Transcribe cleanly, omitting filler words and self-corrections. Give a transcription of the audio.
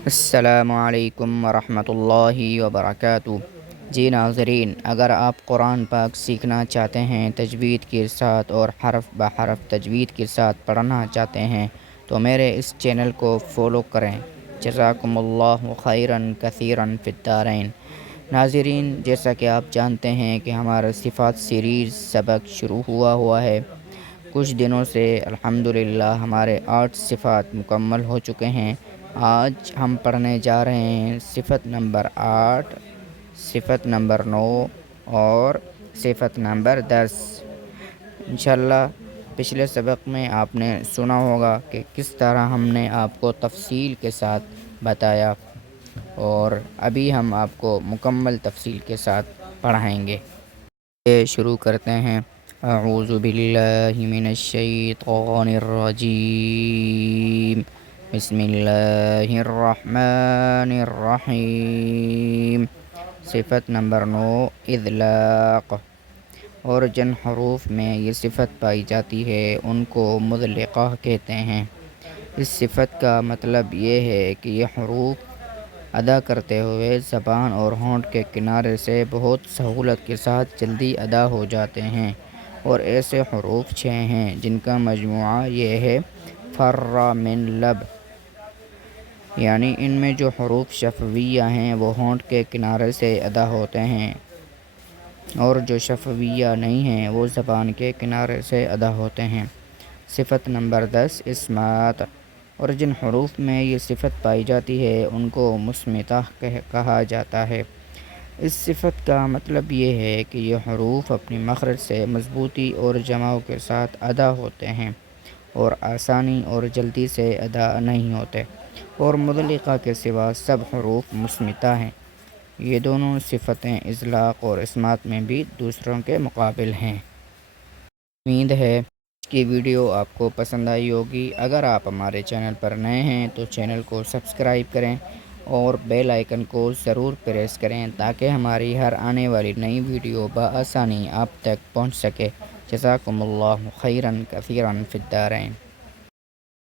السلام علیکم ورحمۃ اللہ وبرکاتہ۔ جی ناظرین، اگر آپ قرآن پاک سیکھنا چاہتے ہیں، تجوید کے ساتھ اور حرف بحرف تجوید کے ساتھ پڑھنا چاہتے ہیں تو میرے اس چینل کو فالو کریں۔ جزاکم اللہ خیراً کثیراً فی الدارین۔ ناظرین، جیسا کہ آپ جانتے ہیں کہ ہمارا صفات سیریز سبق شروع ہوا ہے۔ کچھ دنوں سے الحمدللہ ہمارے 8 صفات مکمل ہو چکے ہیں۔ آج ہم پڑھنے جا رہے ہیں صفت نمبر 8، صفت نمبر 9 اور صفت نمبر 10۔ انشاءاللہ پچھلے سبق میں آپ نے سنا ہوگا کہ کس طرح ہم نے آپ کو تفصیل کے ساتھ بتایا، اور ابھی ہم آپ کو مکمل تفصیل کے ساتھ پڑھائیں گے۔ یہ شروع کرتے ہیں۔ اعوذ باللہ من الشیطان الرجیم، بسم اللہ الرحمن الرحیم۔ صفت نمبر 9، اذلاق۔ اور جن حروف میں یہ صفت پائی جاتی ہے ان کو مذلقہ کہتے ہیں۔ اس صفت کا مطلب یہ ہے کہ یہ حروف ادا کرتے ہوئے زبان اور ہونٹ کے کنارے سے بہت سہولت کے ساتھ جلدی ادا ہو جاتے ہیں، اور ایسے حروف 6 ہیں جن کا مجموعہ یہ ہے: فر من لب، یعنی ان میں جو حروف شفویہ ہیں وہ ہونٹ کے کنارے سے ادا ہوتے ہیں، اور جو شفویہ نہیں ہیں وہ زبان کے کنارے سے ادا ہوتے ہیں۔ صفت نمبر 10، اسمات۔ اور جن حروف میں یہ صفت پائی جاتی ہے ان کو مصمتہ کہا جاتا ہے۔ اس صفت کا مطلب یہ ہے کہ یہ حروف اپنی مخرج سے مضبوطی اور جماؤ کے ساتھ ادا ہوتے ہیں، اور آسانی اور جلدی سے ادا نہیں ہوتے، اور مذلقہ کے سوا سب حروف مصمتہ ہیں۔ یہ دونوں صفتیں اذلاق اور اسمات میں بھی دوسروں کے مقابل ہیں۔ امید ہے کہ ویڈیو آپ کو پسند آئی ہوگی۔ اگر آپ ہمارے چینل پر نئے ہیں تو چینل کو سبسکرائب کریں اور بیل آئیکن کو ضرور پریس کریں تاکہ ہماری ہر آنے والی نئی ویڈیو بآسانی آپ تک پہنچ سکے۔ جزاکم اللہ خیراً کثیراً فی الدارین۔